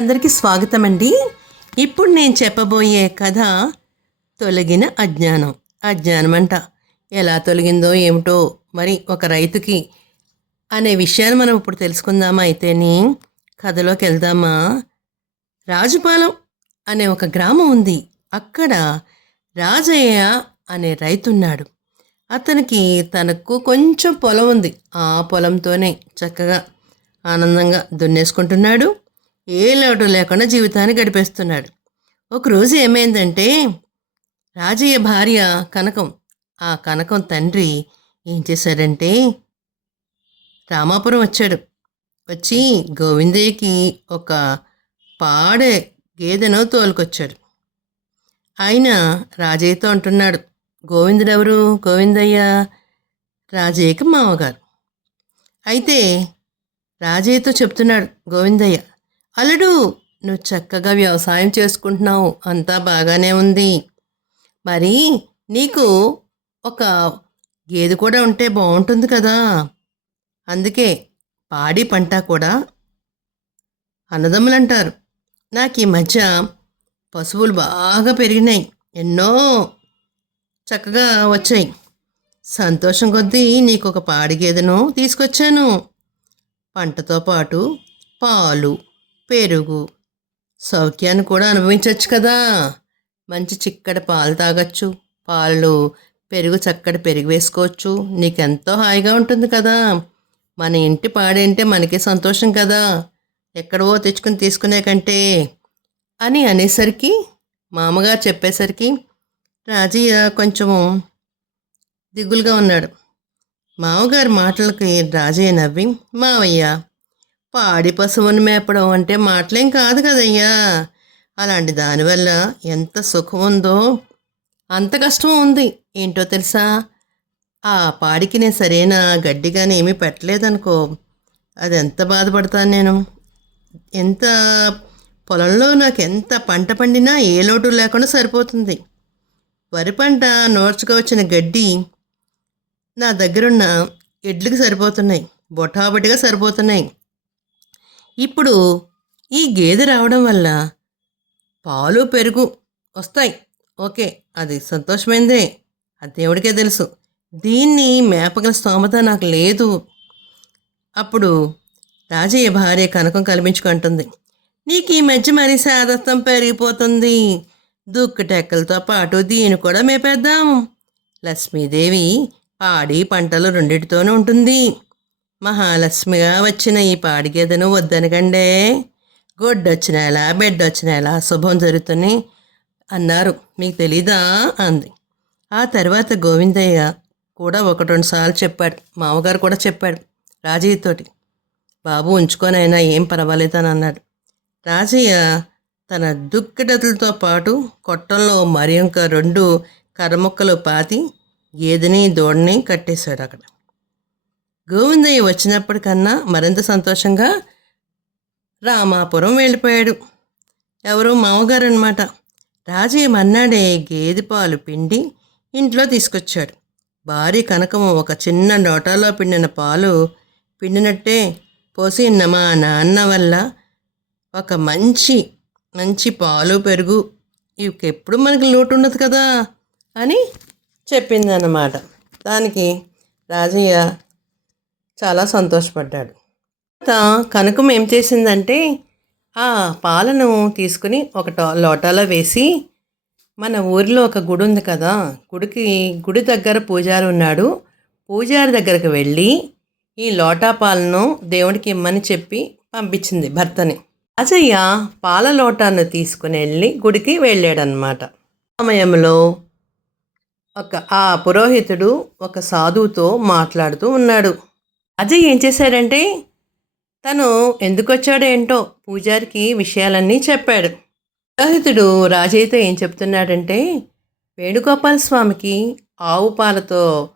అందరికీ స్వాగతం అండి ఇప్పుడు నేను చెప్పబోయే కథ తొలగిన అజ్ఞానం. అజ్ఞానం అంట ఎలా తొలగిందో ఏమిటో మరి ఒక రైతుకి అనే విషయాన్ని మనం ఇప్పుడు తెలుసుకుందామా అయితేని? కథలోకి వెళ్దామా? రాజుపాలెం అనే ఒక గ్రామం ఉంది. అక్కడ రాజయ్య అనే రైతు ఉన్నాడు అతనికి తనకు కొంచెం పొలం ఉంది. ఆ పొలంతోనే చక్కగా ఆనందంగా దున్నేసుకుంటున్నాడు. ఏ లోటు లేకుండా జీవితాన్ని గడిపేస్తున్నాడు. ఒకరోజు ఏమైందంటే రాజయ్య భార్య కనకం ఆ కనకం తండ్రి ఏం చేశాడంటే రామాపురం వచ్చాడు. వచ్చి గోవిందయ్యకి ఒక పాడే గేదెను తోలుకొచ్చాడు. ఆయన రాజయ్యతో అంటున్నాడు గోవిందుడెవరు? గోవిందయ్య? రాజయ్యకి మామగారు. అయితే రాజయ్యతో చెప్తున్నాడు గోవిందయ్య అల్లుడు నువ్వు చక్కగా వ్యవసాయం చేసుకుంటున్నావు. అంతా బాగానే ఉంది. మరి నీకు ఒక గేదె కూడా ఉంటే బాగుంటుంది కదా. అందుకే పాడి పంట కూడా అన్నదమ్ములు అంటారు నాకు ఈ మధ్య పశువులు బాగా పెరిగినాయి. ఎన్నో చక్కగా వచ్చాయి. సంతోషం కొద్దీ నీకు ఒక పాడి గేదెను తీసుకొచ్చాను. పంటతో పాటు పాలు పెరుగు. సౌఖ్యాన్ని కూడా అనుభవించవచ్చు కదా. మంచి చిక్కటి పాలు తాగొచ్చు. పాలు పెరుగు చక్కటి పెరుగు వేసుకోవచ్చు. నీకెంతో హాయిగా ఉంటుంది కదా. మన ఇంటి పాడేంటే మనకే సంతోషం కదా. ఎక్కడవో తెచ్చుకుని తీసుకునే కంటే. అని అనేసరికి మామగారు చెప్పేసరికి రాజయ్య కొంచెము దిగులుగా ఉన్నాడు. మామగారి మాటలకి రాజయ్య నవ్వి మావయ్య పాడి పశువుని మేపడం అంటే మాటలేం కాదు కదయ్యా. అలాంటి దానివల్ల ఎంత సుఖం ఉందో అంత కష్టం ఉంది. ఏంటో తెలుసా? ఆ పాడికి నేను సరైన గడ్డి కానీ ఏమీ పెట్టలేదనుకో అది ఎంత బాధపడతాను నేను? ఎంత పొలంలో నాకు ఎంత పంట పండినా ఏ లోటు లేకుండా సరిపోతుంది. వరి పంట నోర్చుకోవచ్చిన గడ్డి నా దగ్గరున్న ఎడ్లకి సరిపోతున్నాయి. బొటాబొటిగా సరిపోతున్నాయి. ఇప్పుడు ఈ గేదె రావడం వల్ల పాలు పెరుగు వస్తాయి. ఓకే అది సంతోషమైందే. అది దేవుడికే తెలుసు. దీన్ని మేపగల స్తోమత నాకు లేదు. అప్పుడు రాజయ్య భార్య కనకం కల్పించుకుంటుంది నీకు ఈ మధ్య మరీ సాదత్వం పెరిగిపోతుంది. దుక్కుటెక్కలతో పాటు దీన్ని కూడా మేపేద్దాం. లక్ష్మీదేవి పాడి పంటలు రెండింటితోనే ఉంటుంది. మహాలక్ష్మిగా వచ్చిన ఈ పాడి గేదెను వద్దనకండే. గొడ్డొచ్చిన ఎలా బెడ్డొచ్చిన ఎలా శుభం జరుగుతుంది అన్నారు. మీకు తెలీదా? అంది. ఆ తర్వాత గోవిందయ్య కూడా ఒకటి రెండు సార్లు చెప్పాడు. మామగారు కూడా చెప్పాడు రాజయ్యతోటి. బాబు ఉంచుకొనైనా ఏం పర్వాలేదు అని అన్నాడు. రాజయ్య తన దుక్కిడతలతో పాటు కొట్టంలో మరి ఇంకా రెండు కర్రముక్కలు పాతి గేదెని దూడని కట్టేశాడు అక్కడ. గోవిందయ్య వచ్చినప్పటికన్నా మరింత సంతోషంగా రామాపురం వెళ్ళిపోయాడు. ఎవరు మామగారు అనమాట రాజయ్య మన్నాడే గేదె పాలు పిండి ఇంట్లో తీసుకొచ్చాడు. భార్య కనకము ఒక చిన్న డోటాలో పిండిన పాలు పిండినట్టే పోసి మా నాన్న వల్ల ఒక మంచి మంచి పాలు పెరుగు. ఎప్పుడు మనకి లోటు ఉండదు కదా అని చెప్పిందన్నమాట. దానికి రాజయ్య చాలా సంతోషపడ్డాడు. కనకం ఏం చేసిందంటే ఆ పాలను తీసుకుని ఒక లోటాలో వేసి మన ఊరిలో ఒక గుడి ఉంది కదా గుడికి గుడి దగ్గర పూజారి ఉన్నాడు. పూజారి దగ్గరకు వెళ్ళి ఈ లోటా పాలను దేవుడికి ఇమ్మని చెప్పి పంపించింది భర్తని. అజయ్య పాల లోటాను తీసుకుని వెళ్ళి గుడికి వెళ్ళాడనమాట సమయంలో ఒక ఆ పురోహితుడు ఒక సాధువుతో మాట్లాడుతూ ఉన్నాడు. అజయ్ ఏం చేశాడంటే తను ఎందుకొచ్చాడో ఏంటో పూజారికి విషయాలన్నీ చెప్పాడు. పురోహితుడు రాజయ్యతో ఏం చెప్తున్నాడంటే వేణుగోపాల స్వామికి ఆవు పాలతో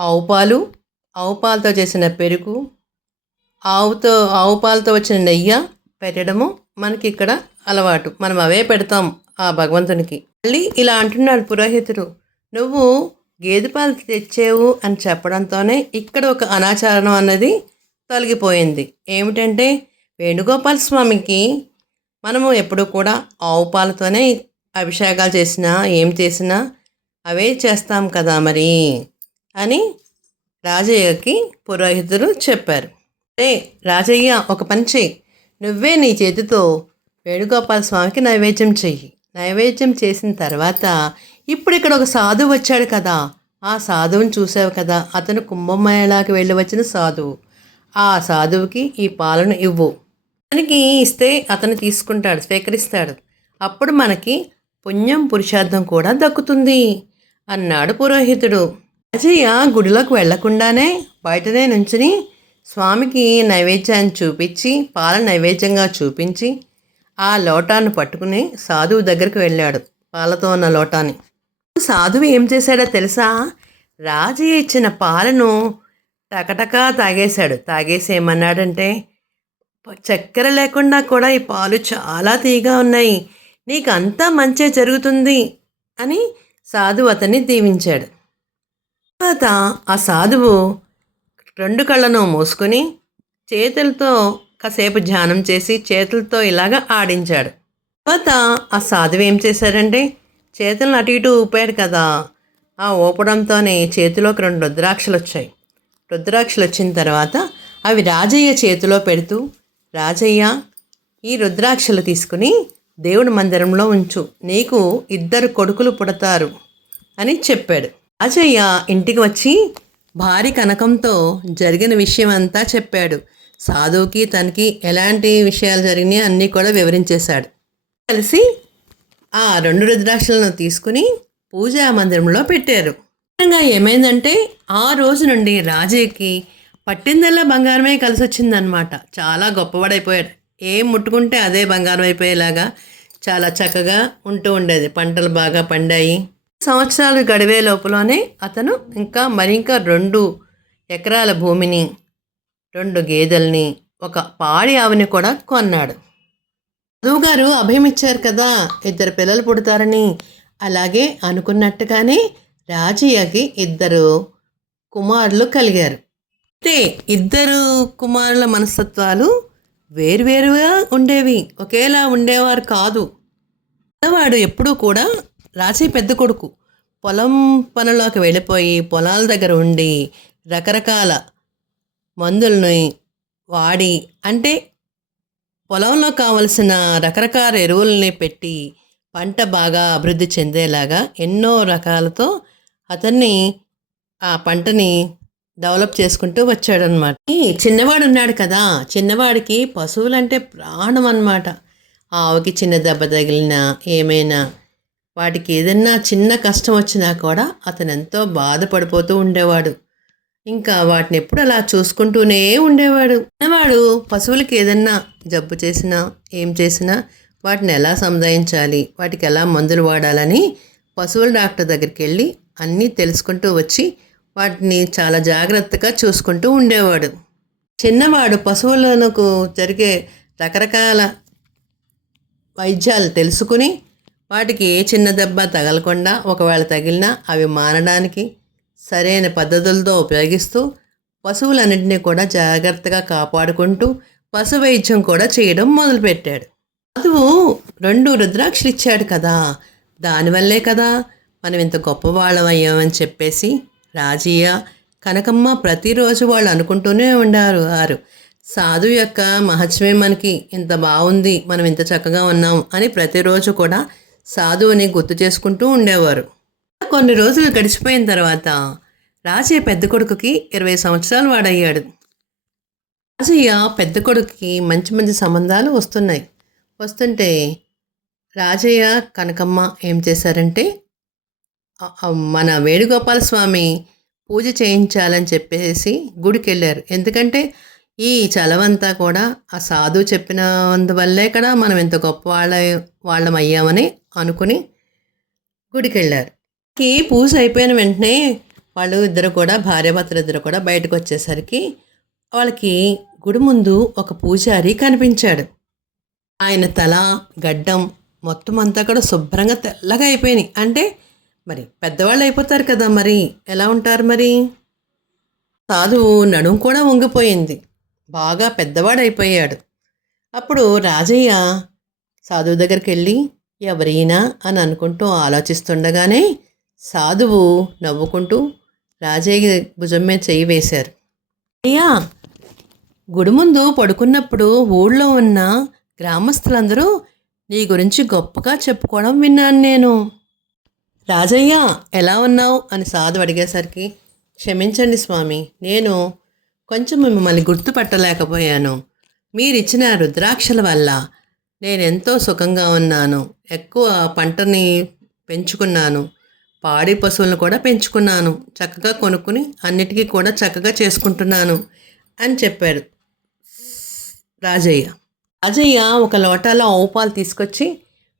ఆవు పాలు ఆవు పాలతో చేసిన పెరుగు ఆవుతో ఆవు పాలతో వచ్చిన నెయ్యి పెట్టడము మనకి ఇక్కడ అలవాటు. మనం అవే పెడతాం ఆ భగవంతునికి. మళ్ళీ ఇలా అంటున్నాడు పురోహితుడు. నువ్వు గేదె పాలు తెచ్చేవు అని చెప్పడంతోనే ఇక్కడ ఒక అనాచారం అన్నది తొలగిపోయింది. ఏమిటంటే వేణుగోపాల స్వామికి మనము ఎప్పుడు కూడా ఆవు పాలతోనే అభిషేకాలు చేసినా ఏం చేసినా అవే చేస్తాం కదా మరి అని రాజయ్యకి పురోహితులు చెప్పారు. అంటే రాజయ్య ఒక పని చెయ్యి నువ్వే నీ చేతితో వేణుగోపాల స్వామికి నైవేద్యం చెయ్యి. నైవేద్యం చేసిన తర్వాత ఇప్పుడు ఇక్కడ ఒక సాధువు వచ్చాడు కదా. ఆ సాధువుని చూసావు కదా. అతను కుంభమేళాకి వెళ్ళి వచ్చిన సాధువు. ఆ సాధువుకి ఈ పాలను ఇవ్వు. అతనికి ఇస్తే అతను తీసుకుంటాడు స్వీకరిస్తాడు. అప్పుడు మనకి పుణ్యం పురుషార్థం కూడా దక్కుతుంది అన్నాడు పురోహితుడు. అజయ్య గుడిలోకి వెళ్ళకుండానే బయటనే నుంచుని స్వామికి నైవేద్యాన్ని చూపించి పాల నైవేద్యంగా చూపించి ఆ లోటాన్ని పట్టుకుని సాధువు దగ్గరికి వెళ్ళాడు పాలతో ఉన్న లోటాన్ని. సాధువు ఏం చేశాడో తెలుసా? రాజు ఇచ్చిన పాలను టకటకా తాగేశాడు. తాగేసేమన్నాడంటే చక్కెర లేకుండా కూడా ఈ పాలు చాలా తీగా ఉన్నాయి. నీకు అంతా మంచే జరుగుతుంది అని సాధువు అతన్ని దీవించాడు. తర్వాత ఆ సాధువు రెండు కళ్ళను మూసుకొని చేతులతో కాసేపు ధ్యానం చేసి చేతులతో ఇలాగ ఆడించాడు. తర్వాత ఆ సాధువు ఏం చేశాడంటే చేతులను అటు ఇటు ఊపాడు కదా. ఆ ఊపడంతోనే చేతిలోకి రెండు రుద్రాక్షలు వచ్చాయి రుద్రాక్షలు వచ్చిన తర్వాత అవి రాజయ్య చేతిలో పెడుతూ రాజయ్య ఈ రుద్రాక్షలు తీసుకుని దేవుడి మందిరంలో ఉంచు. నీకు ఇద్దరు కొడుకులు పుడతారు అని చెప్పాడు. రాజయ్య ఇంటికి వచ్చి భారీ కనకంతో జరిగిన విషయం అంతా చెప్పాడు. సాధువుకి తనకి ఎలాంటి విషయాలు జరిగినాయి అన్నీ కూడా వివరించేశాడు. కలిసి ఆ రెండు రుద్రాక్షలను తీసుకుని పూజా మందిరంలో పెట్టారు. ముఖ్యంగా ఏమైందంటే ఆ రోజు నుండి రాజేకి పట్టిందల్లా బంగారమే కలిసి వచ్చిందనమాట చాలా గొప్పవాడైపోయాడు. ఏం ముట్టుకుంటే అదే బంగారం అయిపోయేలాగా చాలా చక్కగా ఉంటూ ఉండేది. పంటలు బాగా పండాయి. సంవత్సరాలు గడివే లోపలనే అతను ఇంకా మరి ఇంకా రెండు ఎకరాల భూమిని రెండు గేదెల్ని ఒక పాడి ఆవుని కూడా కొన్నాడు. చదువు గారు అభయమిచ్చారు కదా ఇద్దరు పిల్లలు పుడతారని. అలాగే అనుకున్నట్టుగానే రాజయ్యకి ఇద్దరు కుమారులు కలిగారు. అయితే ఇద్దరు కుమారుల మనస్తత్వాలు వేరువేరుగా ఉండేవి. ఒకేలా ఉండేవారు కాదు. వాడు ఎప్పుడూ కూడా రాజీ పెద్ద కొడుకు. పొలం పనులోకి వెళ్ళిపోయి పొలాల దగ్గర ఉండి రకరకాల మందులని వాడి అంటే పొలంలో కావలసిన రకరకాల ఎరువుల్ని పెట్టి పంట బాగా అభివృద్ధి చెందేలాగా ఎన్నో రకాలతో అతన్ని ఆ పంటని డెవలప్ చేసుకుంటూ వచ్చాడనమాట చిన్నవాడు ఉన్నాడు కదా చిన్నవాడికి పశువులంటే ప్రాణం అన్నమాట. ఆవుకి చిన్న దెబ్బ తగిలినా ఏమైనా వాటికి ఏదన్నా చిన్న కష్టం వచ్చినా కూడా అతను ఎంతో బాధపడిపోతూ ఉండేవాడు. ఇంకా వాటిని ఎప్పుడు అలా చూసుకుంటూనే ఉండేవాడు. అన్నవాడు పశువులకి ఏదన్నా జబ్బు చేసినా ఏం చేసినా వాటిని ఎలా సముదాయించాలి వాటికి ఎలా మందులు వాడాలని పశువుల డాక్టర్ దగ్గరికి వెళ్ళి అన్నీ తెలుసుకుంటూ వచ్చి వాటిని చాలా జాగ్రత్తగా చూసుకుంటూ ఉండేవాడు. చిన్నవాడు పశువులకు జరిగే రకరకాల వైద్యాలు తెలుసుకుని వాటికి ఏ చిన్న దెబ్బ తగలకుండా ఒకవేళ తగిలినా అవి మానడానికి సరైన పద్ధతులతో ఉపయోగిస్తూ పశువులన్నింటినీ కూడా జాగ్రత్తగా కాపాడుకుంటూ పశు వైద్యం కూడా చేయడం మొదలుపెట్టాడు. చదువు రెండు రుద్రాక్షలు ఇచ్చాడు కదా. దానివల్లే కదా మనం ఇంత గొప్పవాళ్ళం అయ్యామని చెప్పేసి రాజీయ కనకమ్మ ప్రతిరోజు వాళ్ళు అనుకుంటూనే ఉండారు వారు. సాధు యొక్క మహత్యమే మనకి ఇంత బాగుంది మనం ఇంత చక్కగా ఉన్నాం అని ప్రతిరోజు కూడా సాధువుని గుర్తు చేసుకుంటూ ఉండేవారు. కొన్ని రోజులు గడిచిపోయిన తర్వాత రాజయ్య పెద్ద కొడుకుకి ఇరవై సంవత్సరాలు వాడయ్యాడు. రాజయ్య పెద్ద కొడుకుకి మంచి మంచి సంబంధాలు వస్తున్నాయి. వస్తుంటే రాజయ్య కనకమ్మ ఏం చేశారంటే మన వేణుగోపాల స్వామి పూజ చేయించాలని చెప్పేసి గుడికి వెళ్ళారు ఎందుకంటే ఈ చలవంతా కూడా ఆ సాధు చెప్పినందువల్లే కదా మనం ఇంత గొప్ప వాళ్ళ వాళ్ళం అయ్యామని అనుకుని గుడికి వెళ్ళారు కి పూజ అయిపోయిన వెంటనే వాళ్ళు ఇద్దరు కూడా భార్యాభర్తలు ఇద్దరు కూడా బయటకు వచ్చేసరికి వాళ్ళకి గుడి ముందు ఒక పూజారి కనిపించాడు. ఆయన తల గడ్డం మొత్తం అంతా కూడా శుభ్రంగా తెల్లగా అయిపోయినాయి. అంటే మరి పెద్దవాళ్ళు అయిపోతారు కదా మరి ఎలా ఉంటారు మరి? సాధువు నడుం కూడా వంగిపోయింది. బాగా పెద్దవాడైపోయాడు అప్పుడు రాజయ్య సాధువు దగ్గరికి వెళ్ళి ఎవరైనా అని అనుకుంటూ ఆలోచిస్తుండగానే సాధువు నవ్వుకుంటూ రాజయ్య భుజం మీద చేయి వేశారు. అయ్యా! గుడి ముందు పడుకున్నప్పుడు ఊళ్ళో ఉన్న గ్రామస్తులందరూ నీ గురించి గొప్పగా చెప్పుకోవడం విన్నాను నేను. రాజయ్య ఎలా ఉన్నావు? అని సాధు అడిగేసరికి క్షమించండి స్వామి నేను కొంచెం మిమ్మల్ని గుర్తుపట్టలేకపోయాను. మీరిచ్చిన రుద్రాక్షల వల్ల నేను ఎంతో సుఖంగా ఉన్నాను. ఎక్కువ పంటని పెంచుకున్నాను. పాడి పశువులను కూడా పెంచుకున్నాను. చక్కగా కొనుక్కుని అన్నిటికీ కూడా చక్కగా చేసుకుంటున్నాను అని చెప్పాడు రాజయ్య. రాజయ్య ఒక లోటాలో ఆవు పాలు తీసుకొచ్చి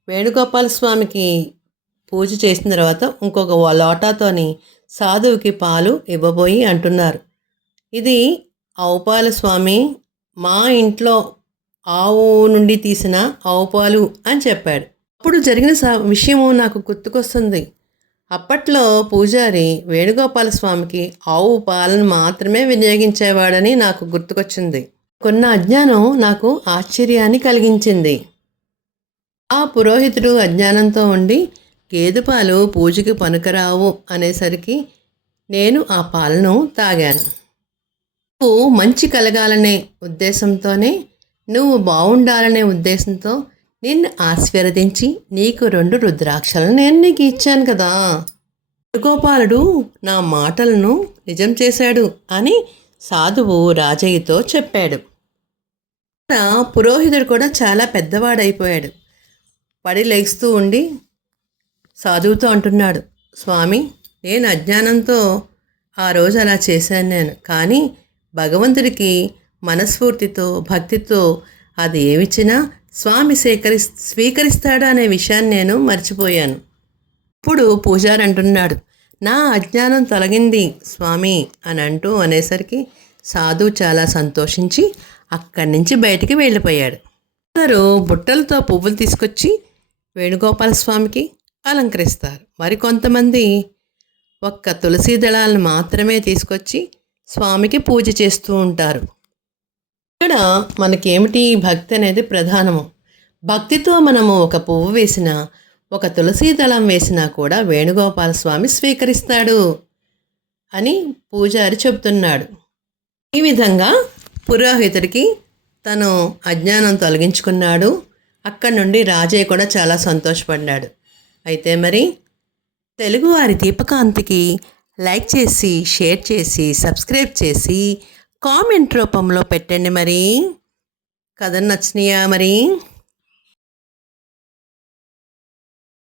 వేణుగోపాల స్వామికి పూజ చేసిన తర్వాత ఇంకొక లోటాతోని సాధువుకి పాలు ఇవ్వబోయి అంటున్నారు. ఇది ఆవుపాల స్వామి మా ఇంట్లో ఆవు నుండి తీసిన ఆవు పాలు అని చెప్పాడు. అప్పుడు జరిగిన విషయము నాకు గుర్తుకొస్తుంది. అప్పట్లో పూజారి వేణుగోపాల స్వామికి ఆవు పాలను మాత్రమే వినియోగించేవాడని నాకు గుర్తుకొచ్చింది. కొన్న అజ్ఞానం నాకు ఆశ్చర్యాన్ని కలిగించింది. ఆ పురోహితుడు అజ్ఞానంతో ఉండి గేదె పాలు పూజకి పనికిరావు అనేసరికి నేను ఆ పాలను తాగాను. నువ్వు మంచి కలగాలనే ఉద్దేశంతోనే నువ్వు బాగుండాలనే ఉద్దేశంతో నిన్ను ఆశీర్వదించి నీకు రెండు రుద్రాక్షలను నేను నీకు ఇచ్చాను కదా. గోపాలుడు నా మాటలను నిజం చేశాడు అని సాధువు రాజయ్యతో చెప్పాడు. పురోహితుడు కూడా చాలా పెద్దవాడైపోయాడు. పడి లేస్తూ ఉండి సాధువుతో అంటున్నాడు స్వామి నేను అజ్ఞానంతో ఆ రోజు అలా చేశాను నేను. కానీ భగవంతుడికి మనస్ఫూర్తితో భక్తితో అది ఏమిచ్చినా స్వామి స్వీకరి స్వీకరిస్తాడు అనే విషయాన్ని నేను మర్చిపోయాను. ఇప్పుడు పూజారి అంటున్నాడు నా అజ్ఞానం తొలగింది స్వామి అని అంటూ అనేసరికి సాధు చాలా సంతోషించి అక్కడి నుంచి బయటికి వెళ్ళిపోయాడు. అందరూ బుట్టలతో పువ్వులు తీసుకొచ్చి వేణుగోపాల స్వామికి అలంకరిస్తారు. మరికొంతమంది ఒక్క తులసి దళాలను మాత్రమే తీసుకొచ్చి స్వామికి పూజ చేస్తూ ఉంటారు. ఇక్కడ మనకేమిటి భక్తి అనేది ప్రధానము? భక్తితో మనము ఒక పువ్వు వేసిన ఒక తులసి దళం వేసినా కూడా వేణుగోపాల స్వామి స్వీకరిస్తాడు అని పూజారి చెప్తున్నాడు ఈ విధంగా పురోహితుడికి తను అజ్ఞానం తొలగించుకున్నాడు. అక్కడి నుండి రాజయ్య కూడా చాలా సంతోషపడ్డాడు. అయితే మరి తెలుగువారి దీపకాంతికి లైక్ చేసి షేర్ చేసి సబ్స్క్రైబ్ చేసి కామెంట్ రూపంలో పెట్టండి మరి. కథ నచ్చినాయా మరి?